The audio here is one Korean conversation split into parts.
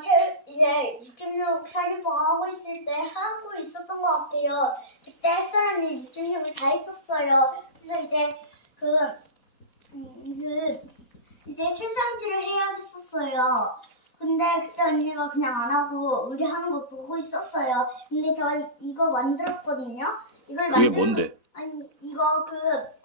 제 이제 66 사진보고 하고 있을 때 하고 있었던 것 같아요. 그때 햇살언니 66을 다 했었어요. 그래서 이제 그, 음, 그 이제 세상지를 해야 됐었어요. 근데 그때 언니가 그냥 안 하고 우리 하는 거 보고 있었어요. 근데 저 이거 만들었거든요. 이걸 그게 만드는- 뭔데? 아니 이거 그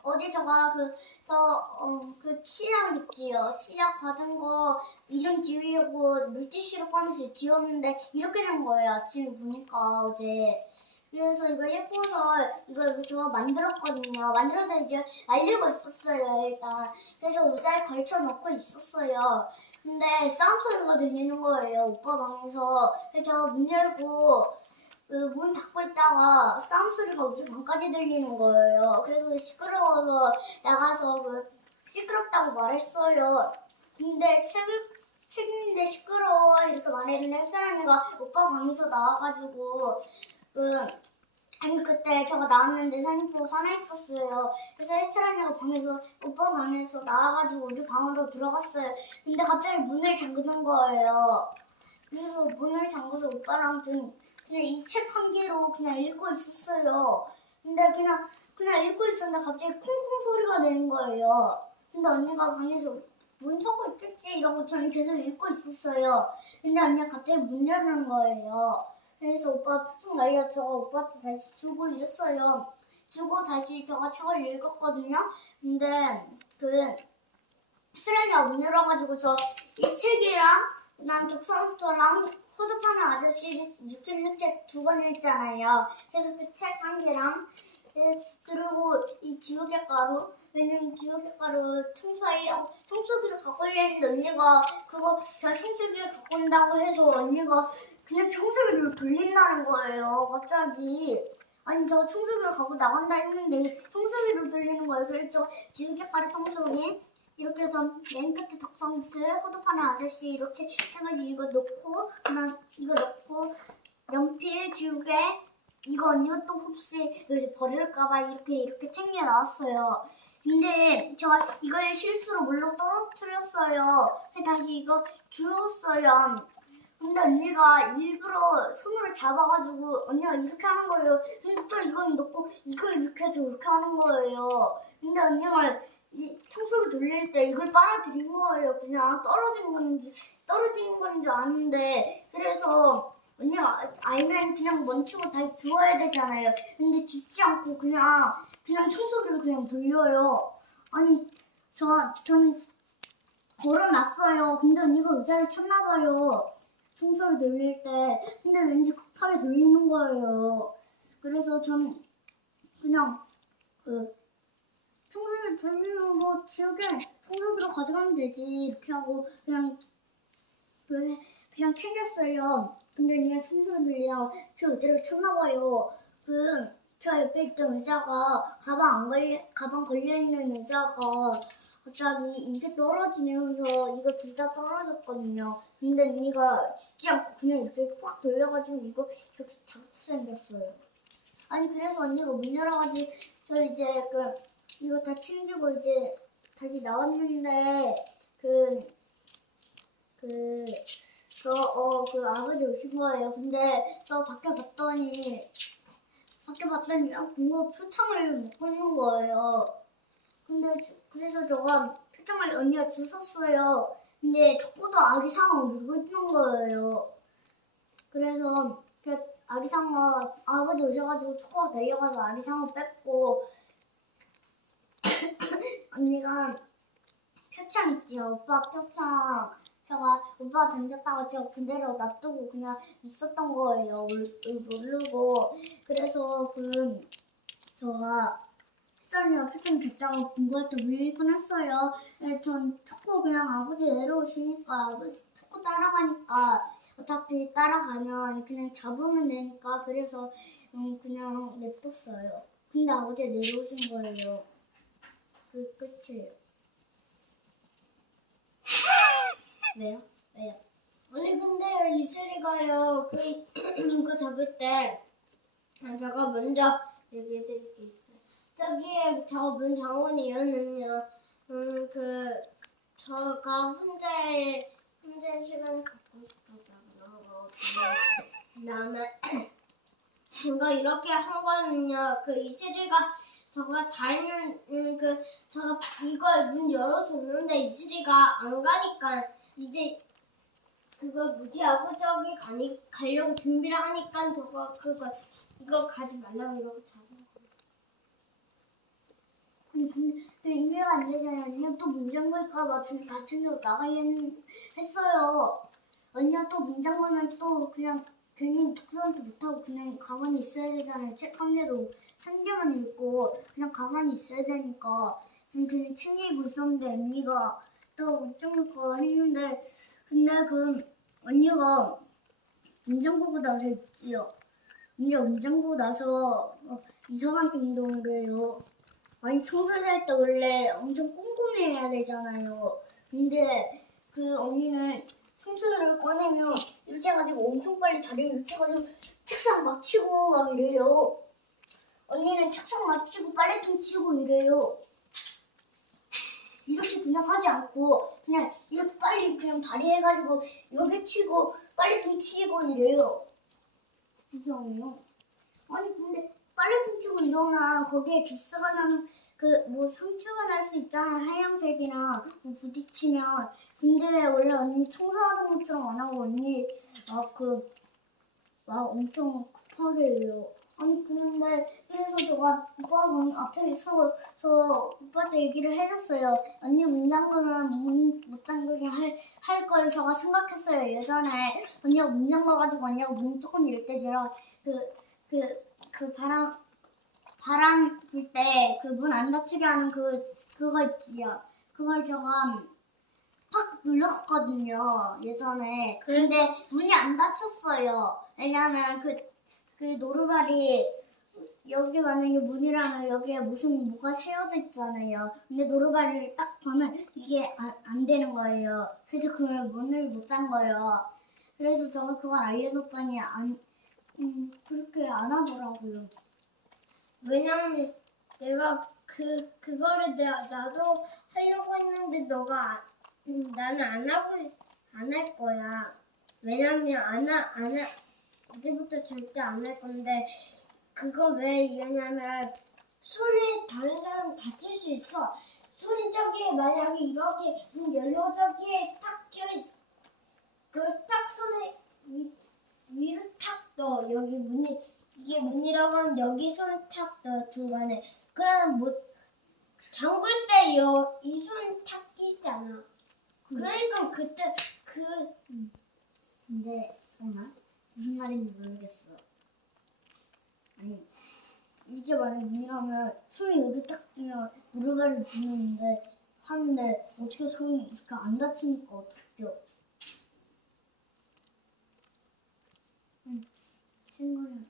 어제 저가 그저어그 치약 있지요. 치약 받은 거 이름 지우려고 물티슈로 꺼내서 지웠는데 이렇게 된 거예요. 아침에 보니까 어제. 그래서 이거 예뻐서 이거 저 만들었거든요. 만들어서 이제 알리고 있었어요, 일단. 그래서 의자에 걸쳐 놓고 있었어요. 근데 싸움 소리가 들리는 거예요, 오빠 방에서. 그래서 문 열고 그 문 닫고 있다가 싸움 소리가 우리 방까지 들리는 거예요. 그래서 시끄러워서 나가서 그 시끄럽다고 말했어요. 근데 시끄 책인데 시끄러워 이렇게 말했는데 햇사람이가 오빠 방에서 나와가지고 그 아니 그때 제가 나왔는데 보고 화나 있었어요. 그래서 햇사람이가 방에서 오빠 방에서 나와가지고 우리 방으로 들어갔어요. 근데 갑자기 문을 잠그는 거예요. 그래서 문을 잠궈서 오빠랑 좀 그냥 이 책 한 개로 그냥 읽고 있었어요. 근데 그냥 그냥 읽고 있었는데 갑자기 쿵쿵 소리가 내는 거예요. 근데 언니가 방에서 문 찾고 있겠지 이러고 저는 계속 읽고 있었어요. 근데 언니가 갑자기 문 열는 거예요. 그래서 오빠 푹 날려 저가 오빠한테 다시 주고 이랬어요. 주고 다시 저가 책을 읽었거든요. 근데 그 수련이가 문 열어가지고 저 이 책이랑 그다음 독서노트랑 호두 파는 아저씨 66책 두 권 읽잖아요. 그래서 그 책 한 개랑 네, 그리고 이 지우개 가루 왜냐면 지우개 가루 청소하려고 청소기를 갖고 있는데 언니가 그거 제가 청소기를 갖고 온다고 해서 언니가 그냥 청소기를 돌린다는 거예요 갑자기. 아니 저 청소기를 갖고 나간다 했는데 청소기를 돌리는 거예요. 그래서 저 지우개 가루 청소기 이렇게 해서 맨 끝에 덕성스 호두파는 아저씨 이렇게 해가지고 이거 넣고 그다음 이거 넣고 연필 지우개 이거 또 혹시 요새 버릴까봐 이렇게 이렇게 챙겨 나왔어요. 근데 제가 이걸 실수로 물로 떨어뜨렸어요. 다시 이거 주웠어요. 근데 언니가 일부러 손으로 잡아가지고 언니가 이렇게 하는 거예요. 근데 또 이건 넣고 이걸 이렇게 해서 이렇게 하는 거예요. 근데 언니가 이 청소기 돌릴 때 이걸 빨아들인 거예요. 그냥 떨어진 건지 떨어진 건줄 아는데 그래서 언니가 아- 알면 그냥 멈추고 다시 주워야 되잖아요. 근데 줍지 않고 그냥 그냥 청소기를 그냥 돌려요. 아니 저전 걸어놨어요. 근데 언니가 의자를 쳤나 봐요. 청소기 돌릴 때 근데 왠지 급하게 돌리는 거예요. 그래서 전 그냥 그 청소기 돌리는 거 지우개 청소기로 가져가면 되지 이렇게 하고 그냥 그 그냥 챙겼어요. 근데 그냥 청소기 돌리다가 제 의자를 쳤나 봐요. 그 저 옆에 있던 의자가 가방 안 걸려 가방 걸려 있는 의자가 갑자기 이게 떨어지면서 이거 둘 다 떨어졌거든요. 근데 언니가 죽지 않고 그냥 이렇게 팍 돌려가지고 이거 이렇게 잡고 생겼어요. 아니 그래서 언니가 문 열어가지고 저 이제 그 이거 다 챙기고 이제 다시 나왔는데 그 그, 그, 어, 그 아버지 오신 거예요. 근데 저 밖에 봤더니, 밖에 봤더니 뭔가 표창을 먹고 있는 거예요. 근데 주- 그래서 저가 표창을 언니가 주웠어요. 근데 초코도 아기 상어 물고 있는 거예요. 그래서 그 아기 상어 아버지 오셔가지고 초코가 달려가서 아기 상어 뺐고 언니가 표창 있지요. 오빠 표창. 제가 오빠 던졌다가 제가 그대로 놔두고 그냥 있었던 거예요. 모르고. 그래서 그, 제가 햇살이랑 표창 줬다가 공부할 때 물릴 뻔했어요. 근데 전 초코 그냥 아버지 내려오시니까 아버지 초코 따라가니까 어차피 따라가면 그냥 잡으면 되니까 그래서 음, 그냥 냅뒀어요. 근데 아버지 내려오신 거예요. 그 끝이에요. 왜요? 왜요? 아니 근데 이슬이가요 그 이거 잡을 때 아, 제가 먼저 얘기해드릴 게 있어요. 저기 저문 장원이요는요. 음 그 저가 혼자의 혼자의 시간을 갖고 싶어서 그다음에 제가 이렇게 한 거는요. 그 이슬이가 저가 다 있는 음, 그 제가 이걸 문 열어줬는데 이슬이가 안 가니까 이제 그걸 무시하고 저기 가니 가려고 준비를 하니까 저가 그걸 이걸 가지 말라고 이러고 거예요. 아니 근데 그 이해가 안 되잖아요. 언니가 또 문장 걸까봐 지금 다 챙겨 나가려는 했어요. 언니가 또 문장 걸면 또 그냥 괜히 독서도 못하고 그냥 가만히 있어야 되잖아요. 책 한 개도 한 개만 읽고 그냥 가만히 있어야 되니까 지금 그냥 챙기고 있었는데 언니가 또 문장 걸까 했는데 근데 그 언니가 보고 나서 있지요. 문장 보고 나서 어, 이상한 행동을 해요. 아니 청소를 할때 원래 엄청 꼼꼼히 해야 되잖아요. 근데 그 언니는 청소를 꺼내면 이렇게 해가지고 엄청 빨리 다리를 이렇게 해가지고 책상 맞추고 막 이래요. 언니는 책상 맞추고 빨래통 치고 이래요. 이렇게 그냥 하지 않고 그냥 이렇게 빨리 그냥 다리 해가지고 여기 치고 빨래통 치고 이래요. 이상해요. 아니 근데 빨래통 치고 이러면 거기에 기스가 나면 그 뭐 상처가 날 수 있잖아 하얀색이랑 뭐 부딪히면 근데 원래 언니 청소하던 것처럼 안 하고 언니 막그막 엄청 급하게 해요. 아니 그런데 그래서 제가 오빠가 앞에 서서 오빠한테 얘기를 해줬어요. 언니 문 잠그면 문못 잠그게 할할 걸 제가 생각했어요. 예전에 언니가 문 잠가가지고 언니가 문 조금 열때 제가 그그 그 바람 바람 불 때 그 문 안 닫히게 하는 그 그거 있지요. 그걸 제가 팍 눌렀거든요 예전에. 근데 문이 안 닫혔어요. 왜냐면 그 그 노루발이 여기 만약에 문이라면 여기에 무슨 뭐가 세워져 있잖아요. 근데 노루발을 딱 보면 이게 안, 안 되는 거예요. 그래서 그걸 문을 못짠 거예요. 그래서 제가 그걸 알려줬더니 안 음, 그렇게 안 하더라고요. 왜냐면 내가 그 그거를 내가 나도 하려고 했는데 너가 안- 음, 나는 안 하고 안 할 거야. 왜냐면 안안 이제부터 절대 안 할 건데 그거 왜 이러냐면 손이 다른 사람 다칠 수 있어. 손이 저기 만약에 이렇게 문 열려 저기에 탁 껴 있. 그탁 손에 위, 위로 탁 넣어. 여기 문이 이게 문이라고 하면 여기 손을 탁 넣어 중간에. 그럼 뭐 잠글 때이 손탁 끼잖아. 그러니까 그때 그 근데 잠깐만 무슨 말인지 모르겠어. 아니 이게 만약 문이라면 손이 여기 딱 끼면 무릎을 붙는데 하는데 어떻게 손이 이렇게 안 다치니까 어떡해요? 응, 생각해.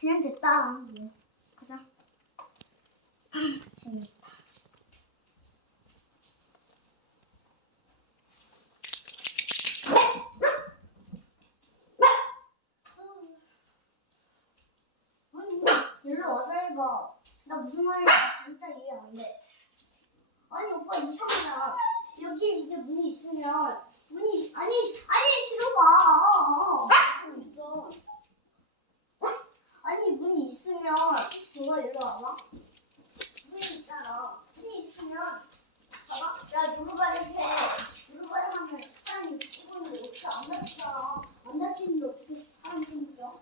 그냥 됐다. 뭐 가자. 아, 재밌다. 아니, 일로 와서 해 봐. 나 무슨 말인지 진짜 이해 안 돼. 아니, 오빠 이상하잖아. 여기에 이제 문이 있으면, 문이, 아니, 아니, 들어봐. 문이 있어. 아니, 문이 있으면, 너가 일로 와봐. 문이 있잖아. 문이 있으면, 봐봐. 야, 누르바를 해. 누르바를 하면 사람이 죽으면 어떻게 안 다치잖아. 안 다치는데 어떻게 사람 생겨?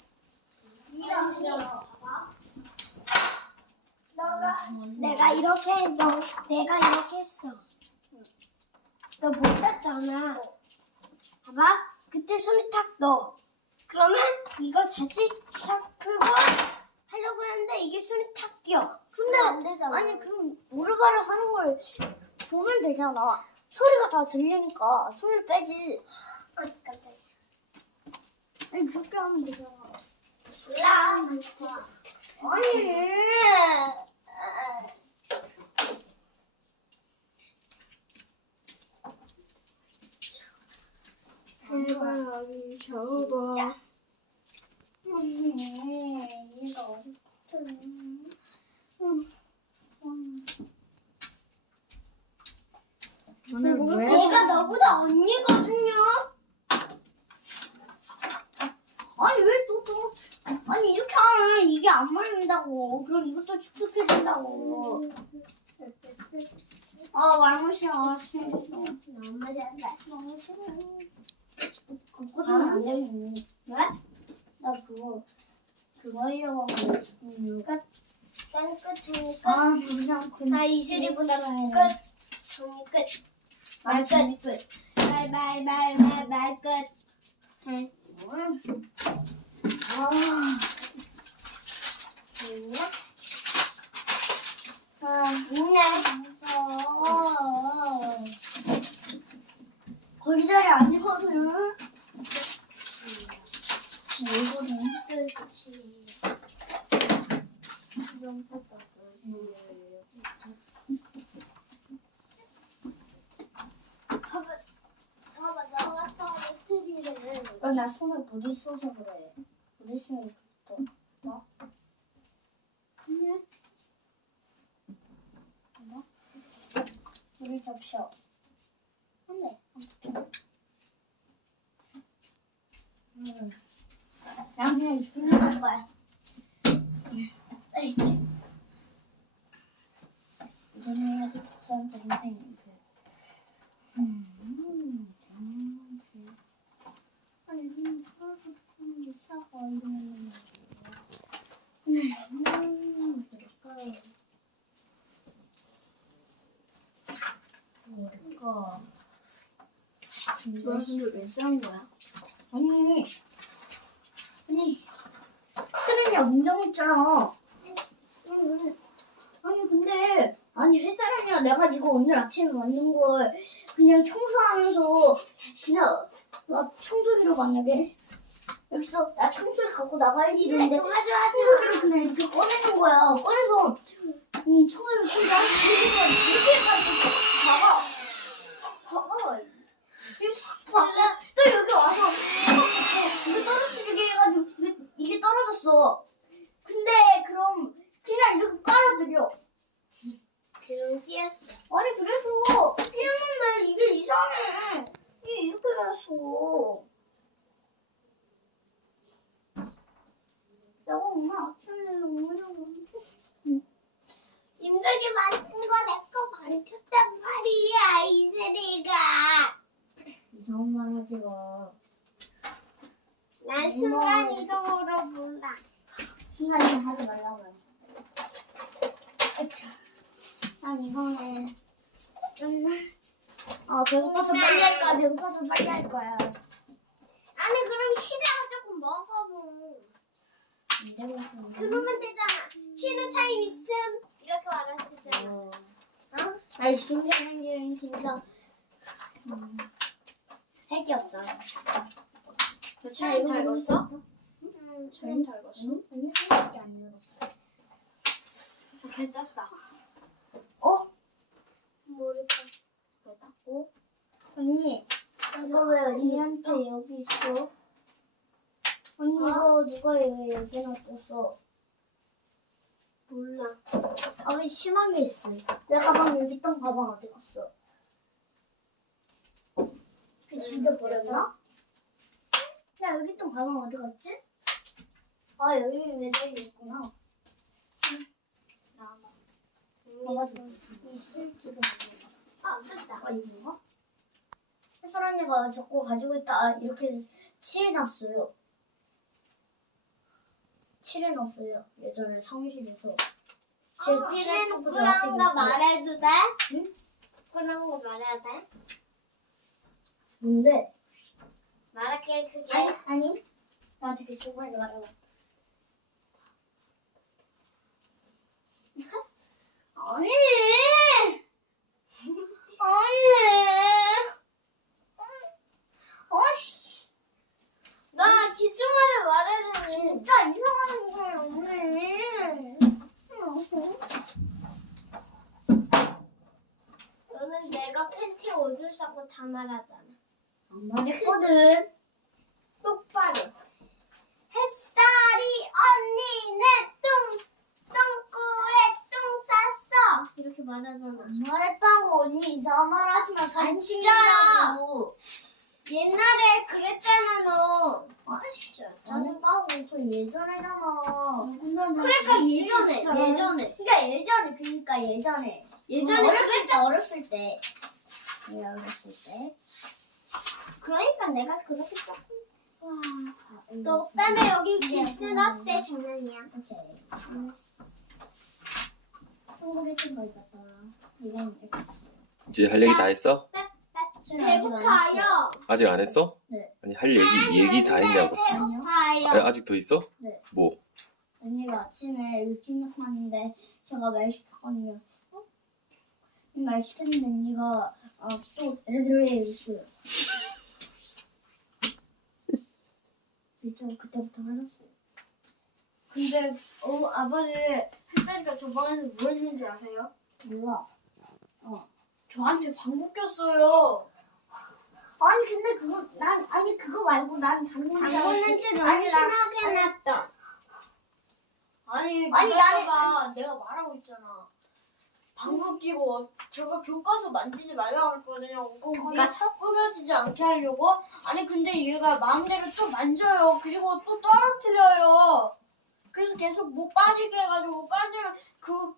이해가 안 되잖아. 봐봐. 너가 내가 이렇게 너 내가 이렇게 했어 너 못 땄잖아 봐봐 그때 손을 탁 넣어 그러면 이걸 다시 탁 풀고 하려고 했는데 이게 손이 탁 끼어 근데 안 되잖아. 아니 그럼 노르바를 하는 걸 보면 되잖아. 소리가 다 들리니까 손을 빼지. 아 깜짝이야 아니 그렇게 하면 되잖아. 몰라 아니. 내가 너보다 언니거든요. 아니 왜또 또? 아니 이렇게 하면 이게 안 말린다고. 그럼 이것도 축축해진다고. 아 말못이야. 아, 싫어. 너무 싫어. 너무 싫어. 그거 좀안 되겠니? 왜? 나 그거, 그거 하려고 하고 싶은데. 난 끝이니까. 아, 그냥 그냥. 아, 이슬이보다 끝. 종이 끝. 말말 끝. 끝. 말, 말, 말, 말, 말 끝. 네. 아, 됐냐? 아, 있네. 아. 거기 자리 아니거든. 얼굴은. 끝이. 이런 것도 봐봐, 봐봐, 너가 터트리를. 어, 나 손에 물이 있어서 그래. 물 있으면 붙어. 뭐? 그냥. 뭐? 물을 접셔. 안 돼. 안 붙어. 음. 난 그냥 이렇게 할 거야. 에이, 이거는 해야지 국산 동생. 음, 음, 음. 아니? 너 근데 왜 쓰는 거야? 아니, 아니, 쓰레기 운동했잖아. 아니, 아니, 근데, 아니, 햇살아니라 내가 이거 오늘 아침에 만든 걸 그냥 청소하면서 그냥 막 청소기로 만약에 여기서 나 청소기 갖고 이러는데 도와줘, 청소기를 그냥 이렇게 꺼내는 거야. 꺼내서 음, 청소기 끈다 이렇게 이렇게 해가지고 봐봐. 봐봐. 봐봐. 또 여기 와서 이거 떨어뜨리게 해가지고 이게, 이게 떨어졌어. 근데 그럼 그냥 이렇게 빨아들여. 그럼 끼었어. 아니 그래서 피웠는데 이게 이상해. 이게 이렇게 됐어. 내가 오늘 아침에 뭐냐고. 힘들게 만든 거내거 망쳤단 말이야, 이슬이가. 이상한 말 하지 마. 난 순간이동으로 몰라. 순간이동 하지 말라고. 아차. 난 좀. 아 배고파서 빨리 할 거야. 배고파서 빨리 할 거야. 아니, 그럼 시대가 조금 먹어보. 안. 그러면 되잖아. 쉬는 타임 있음. 이렇게 말하면 되잖아. 어. 어? 나 중장년이랑 진짜 음, 할게 없어. 너 차이 다 익었어? 응, 차이 다 익었어. 응? 아니 하나밖에 안 익었어. 잘 땄다. 어? 모르겠다. 왜 닦고? 언니, 이거 왜 언니한테 여기 있어? 언니 이거 누가 왜 여기 놔뒀어? 몰라. 아 왜 심한 게 있어? 내 가방 여기 있던 가방 어디 갔어? 그 집에 버렸나? 야 여기 있던 가방 어디 갔지? 아 여기 매달려 있구나. 나와봐. 봐가지고 있을지도 몰라. 아. 아 이건가? 햇살 언니가 저거 가지고 있다 아, 이렇게 칠해놨어요. 칠해놨어요. 예전에 사무실에서. 제 아, 칠해놓고 저한테 거 줬어요. 말해도 돼? 응? 부끄러운 거 말해야 돼? 뭔데? 말할게, 그게. 아니 아니 나한테 그 정말 말해봐. 아니 나 기승말을 말해야 돼. 진짜 이상한 거야 오늘. 너는 내가 팬티 옷을 사고 다 말하잖아. 안 말했거든. 똑바로. 햇살이 똥꾸에 똥 이렇게 말하잖아. 안 말했다고 언니 이상한 말 하지 마. 사진 진짜야. 찍는다고. 옛날에 그랬잖아 너. 아 진짜 나는 까고 그 예전에잖아. 그러니까 예전에 예전에 그러니까 예전에 그러니까 예전에 예전에 어렸을 때 어렸을 때 내가 어렸을 때 그러니까 내가 그렇게 조금. 와. 너 때문에 여기 기스 났대 장난이야. 오케이. 성 공했던 거 있었다. 이건 X. 이제 할 얘기 다 했어? 배고파요. 아직 안 했어? 네. 아니 할 얘기 얘기 다 했냐고. 배고파요. 아, 아직 더 있어? 네. 뭐? 언니가 아침에 일찍 왔는데 제가 말 시켰거든요. 어? 말 시켰는데 언니가 아, 또 레드레이 있어요. 그래서 그때부터 화났어요. 근데 어, 아버지 햇살이가 저 방에서 뭐 했는 줄 아세요? 몰라. 저한테 방구 꼈어요. 아니 근데 그거 난 아니 그거 말고 난거 방구 냄새 너무 아니, 나- 심하게 아니, 났다. 아니 아니, 기다려봐 내가 말하고 있잖아. 방구 끼고 제가 교과서 만지지 말라고 그랬거든요. 교과서 꾸겨지지 않게 하려고. 아니 근데 얘가 마음대로 또 만져요. 그리고 또 떨어뜨려요. 그래서 계속 목 빠지게 해가지고 빠지면 그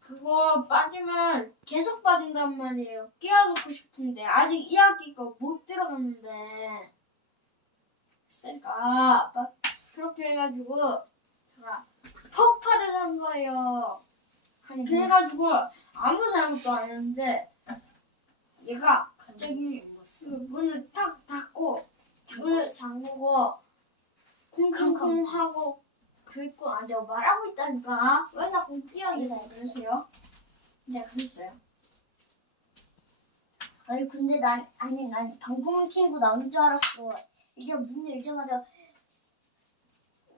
그거 빠지면 계속 빠진단 말이에요. 끼워놓고 싶은데 아직 이야기가 못 들어갔는데 막 그렇게 해가지고 제가 폭발을 한 거예요. 아니 그 그래가지고 아무 잘못도 안 했는데 얘가 갑자기 그 문을 탁 닫고 문을 잠그고 쿵쿵쿵 하고 그리고 아 내가 말하고 있다니까 왜 자꾸 끼어들어 그러세요? 네 그랬어요. 아니 근데 난 아니 난 방구문 친구 나온 줄 알았어. 이게 문 열자마자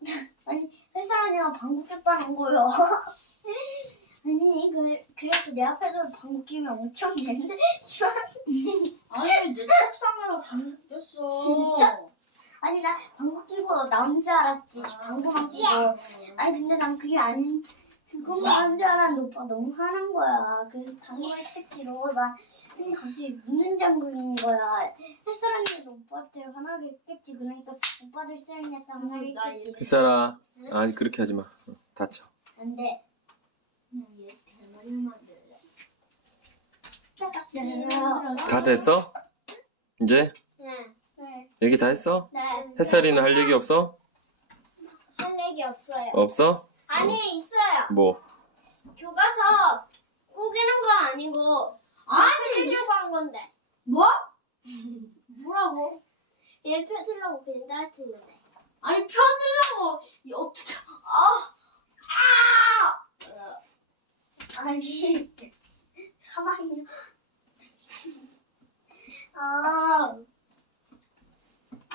아니 회사 언니가 방구 꼈다는 거요. 아니 그 그래서 내 앞에서 방구 끼면 엄청 냄새 심한. 아니 내 책상에다 방귀 꼈어. 진짜? 아니 나 방구 끼고 나온 줄 알았지 방구만 끼고. 아니 근데 난 그게 아닌 그것만 한줄 알았는데 오빠 너무 화난 거야. 그래서 당황했겠지로 난 같이 묻는 장군인 거야. 햇사람들도 오빠한테 화나게 했겠지. 그러니까 오빠들 당황했겠지. 나 햇살아. 아니 그렇게 하지 마. 어, 다쳐. 근데 그냥 얘 대머리 만 들래. 다 됐어? 이제 얘기 다 했어? 네. 햇살이는 할 얘기 없어? 할 얘기 없어요. 없어? 아니 있어요. 뭐? 교과서 꾸기는 건 아니고 아니 펴주려고 한 건데 뭐? 뭐라고? 얘 펴주려고 그냥 떨어뜨렸는데. 아니 펴들라고 이 어떻게 아 아니 사망이요. 아,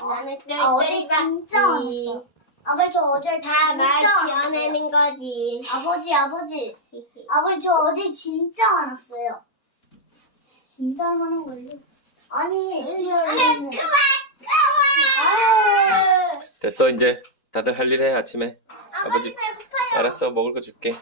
나는 아 어제 진짜 화났어. 아버지 저 어제 다말 진짜 화났어요. 지어내는 거지. 아버지 아버지 아버지 저 어제 진짜 화났어요. 진짜 화난 걸요? 아니 아니 그만 아유. 됐어 이제. 다들 할 일 해 아침에. 아버지 아버지. 배고파요. 알았어 먹을 거 줄게.